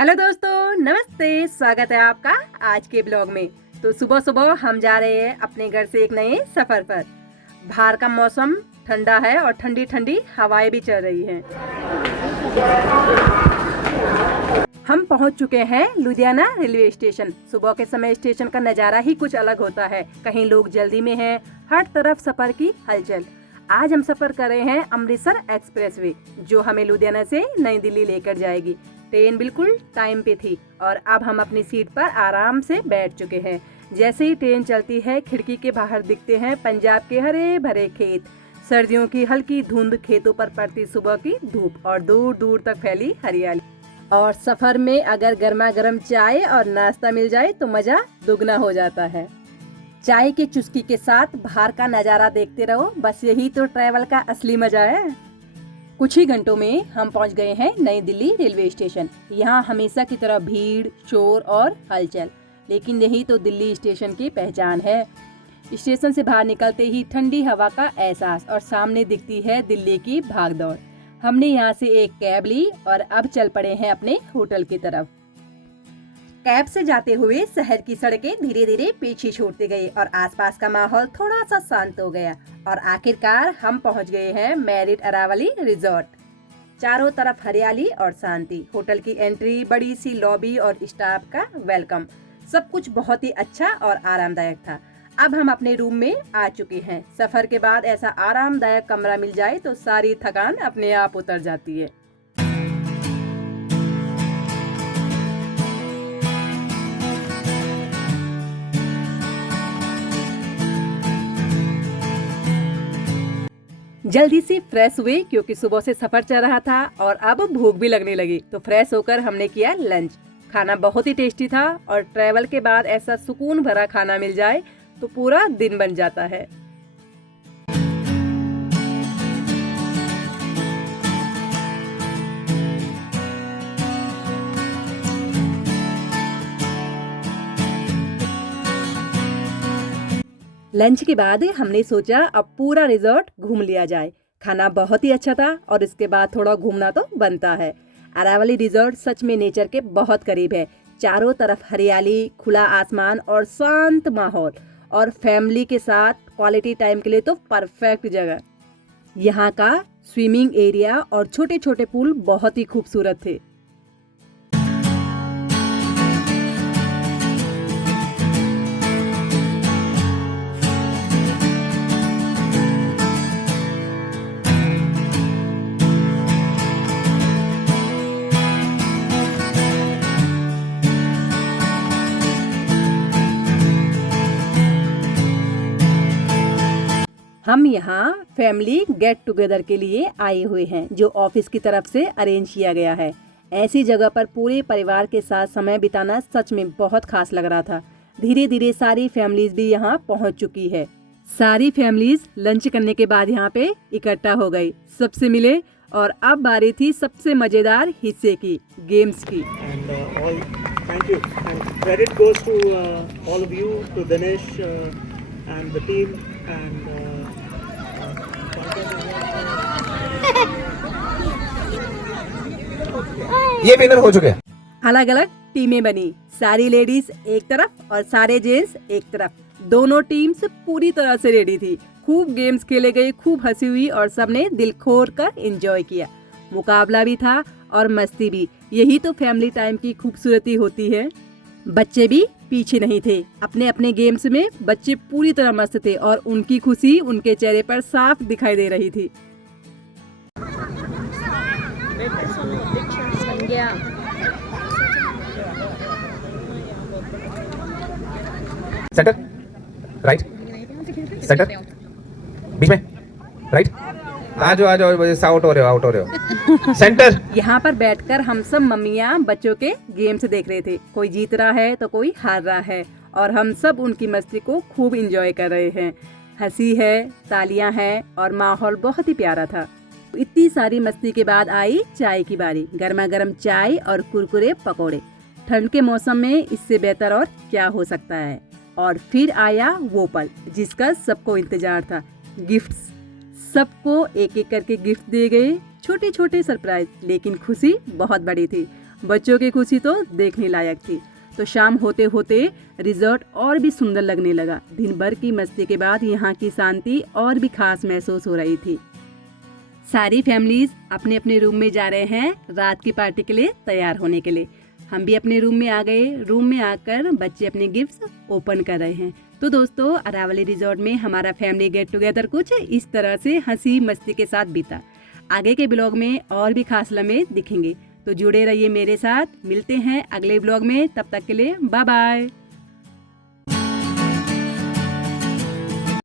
Hello दोस्तों, नमस्ते। स्वागत है आपका आज के ब्लॉग में। तो सुबह सुबह हम जा रहे हैं अपने घर से एक नए सफर पर। बाहर का मौसम ठंडा है और ठंडी ठंडी हवाएं भी चल रही हैं। हम पहुंच चुके हैं लुधियाना रेलवे स्टेशन। सुबह के समय स्टेशन का नज़ारा ही कुछ अलग होता है। कहीं लोग जल्दी में हैं, हर तरफ सफर की हलचल। आज हम सफर कर रहे हैं अमृतसर एक्सप्रेसवे, जो हमें लुधियाना से नई दिल्ली लेकर जाएगी। ट्रेन बिल्कुल टाइम पे थी और अब हम अपनी सीट पर आराम से बैठ चुके हैं। जैसे ही ट्रेन चलती है, खिड़की के बाहर दिखते हैं पंजाब के हरे भरे खेत, सर्दियों की हल्की धुंध, खेतों पर पड़ती सुबह की धूप और दूर दूर तक फैली हरियाली। और सफर में अगर गर्मा गर्म चाय और नाश्ता मिल जाए तो मजा दुगना हो जाता है। चाय की चुस्की के साथ बाहर का नज़ारा देखते रहो, बस यही तो ट्रैवल का असली मजा है। कुछ ही घंटों में हम पहुंच गए हैं नई दिल्ली रेलवे स्टेशन। यहाँ हमेशा की तरह भीड़, शोर और हलचल, लेकिन यही तो दिल्ली स्टेशन की पहचान है। स्टेशन से बाहर निकलते ही ठंडी हवा का एहसास और सामने दिखती है दिल्ली की भागदौड़। हमने यहाँ से एक कैब ली और अब चल पड़े हैं अपने होटल की तरफ। कैब से जाते हुए शहर की सड़कें धीरे धीरे पीछे छूटते गए और आसपास का माहौल थोड़ा सा शांत हो गया और आखिरकार हम पहुंच गए हैं मैरिट अरावली रिजॉर्ट। चारों तरफ हरियाली और शांति। होटल की एंट्री, बड़ी सी लॉबी और स्टाफ का वेलकम, सब कुछ बहुत ही अच्छा और आरामदायक था। अब हम अपने रूम में आ चुके हैं। सफर के बाद ऐसा आरामदायक कमरा मिल जाए तो सारी थकान अपने आप उतर जाती है। जल्दी से फ्रेश हुए क्योंकि सुबह से सफर चल रहा था और अब भूख भी लगने लगी। तो फ्रेश होकर हमने किया लंच। खाना बहुत ही टेस्टी था और ट्रैवल के बाद ऐसा सुकून भरा खाना मिल जाए तो पूरा दिन बन जाता है। लंच के बाद हमने सोचा अब पूरा रिजॉर्ट घूम लिया जाए। खाना बहुत ही अच्छा था और इसके बाद थोड़ा घूमना तो बनता है। अरावली रिजॉर्ट सच में नेचर के बहुत करीब है। चारों तरफ हरियाली, खुला आसमान और शांत माहौल, और फैमिली के साथ क्वालिटी टाइम के लिए तो परफेक्ट जगह। यहाँ का स्विमिंग एरिया और छोटे छोटे पूल बहुत ही खूबसूरत थे। हम यहाँ फैमिली गेट टुगेदर के लिए आए हुए हैं, जो ऑफिस की तरफ से अरेंज किया गया है। ऐसी जगह पर पूरे परिवार के साथ समय बिताना सच में बहुत खास लग रहा था। धीरे धीरे सारी फैमिलीज भी यहाँ पहुँच चुकी है। सारी फैमिलीज लंच करने के बाद यहाँ पे इकट्ठा हो गई, सबसे मिले और अब बारी थी सबसे मजेदार हिस्से की, गेम्स की। Thank you. And credit goes to all of you, to Dinesh and the team and ये विनर हो चुके हैं। अलग अलग टीमें बनी, सारी लेडीज एक तरफ और सारे जेंट्स एक तरफ। दोनों टीम्स पूरी तरह से रेडी थी। खूब गेम्स खेले गए, खूब हंसी हुई और सबने दिल खोल कर एंजॉय किया। मुकाबला भी था और मस्ती भी। यही तो फैमिली टाइम की खूबसूरती होती है। बच्चे भी पीछे नहीं थे। अपने अपने गेम्स में बच्चे पूरी तरह मस्त थे और उनकी खुशी उनके चेहरे पर साफ दिखाई दे रही थी। सेंटर, राइट, सेंटर, बीच में, राइट। आ जाओ आउट हो रहे हो सेंटर। यहाँ पर बैठकर हम सब मम्मियाँ बच्चों के गेम्स देख रहे थे। कोई जीत रहा है तो कोई हार रहा है और हम सब उनकी मस्ती को खूब एंजॉय कर रहे हैं। हंसी है, तालियां हैं और माहौल बहुत ही प्यारा था। इतनी सारी मस्ती के बाद आई चाय की बारी। गर्मा गर्म चाय और कुरकुरे पकोड़े। ठंड के मौसम में इससे बेहतर और क्या हो सकता है। और फिर आया वो पल जिसका सबको इंतजार था, गिफ्ट्स। सबको एक एक करके गिफ्ट दिए गए, छोटे छोटे सरप्राइज, लेकिन खुशी बहुत बड़ी थी। बच्चों की खुशी तो देखने लायक थी। तो शाम होते होते रिजॉर्ट और भी सुंदर लगने लगा। दिन भर की मस्ती के बाद यहाँ की शांति और भी खास महसूस हो रही थी। सारी फैमिलीज अपने अपने रूम में जा रहे हैं रात की पार्टी के लिए तैयार होने के लिए। हम भी अपने रूम में आ गए। रूम में आकर बच्चे अपने गिफ्ट्स ओपन कर रहे हैं। तो दोस्तों, अरावली रिजॉर्ट में हमारा फैमिली गेट टुगेदर कुछ इस तरह से हंसी मस्ती के साथ बीता। आगे के ब्लॉग में और भी खास लम्हे दिखेंगे, तो जुड़े रहिए मेरे साथ। मिलते हैं अगले ब्लॉग में, तब तक के लिए बाय बाय।